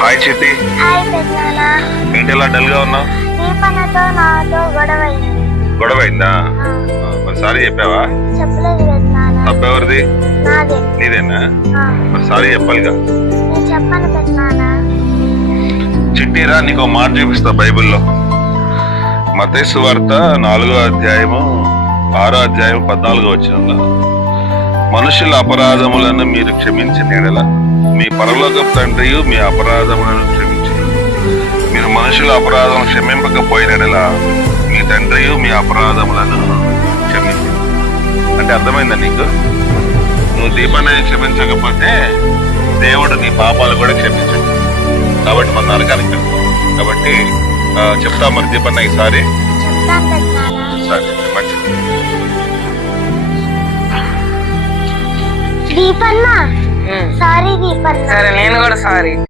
Hi చిట్టి. Hi పెద్దనాన్న. ఏంటి ఇలా డల్ గా ఉన్నావు? దీపన్నతో నాతో గొడవైంది. గొడవైందా? మరి సారీ చెప్పావా? చెప్పలేదు పెద్దనాన్న. తప్పెవరిది? నాదే. నీదేనా? మరి సారీ చెప్పాలిగా. నేను చెప్పను పెద్దనాన్న. చిట్టిరా, నీకు ఒక మాట చూపిస్తా బైబిల్లో. మత్తయి సువార్త 4వ అధ్యాయము 6వ అధ్యాయం 14వ వచనంలో, మనుషుల అపరాధములను మీరు క్షమించిన యెడల మీ పరలోకపు తండ్రియు మీ అపరాధములను క్షమించును. మీరు మనుషుల అపరాధం క్షమింపకపోయిన యెడల మీ తండ్రియు మీ అపరాధములను క్షమించును. అంటే అర్థమైందా నీకు? నువ్వు దీపాన్ని క్షమించకపోతే దేవుడు నీ పాపాలు కూడా క్షమించడు. కాబట్టి మన నరకానికి వెళ్తాం. కాబట్టి చెప్తా మరి దీపన్న ఈసారి. చెప్తాను పెద్దనాన్న. సరే, మంచిది. దీపన్న. సారీ దీపన్న. సరే, నేను కూడా సారీ.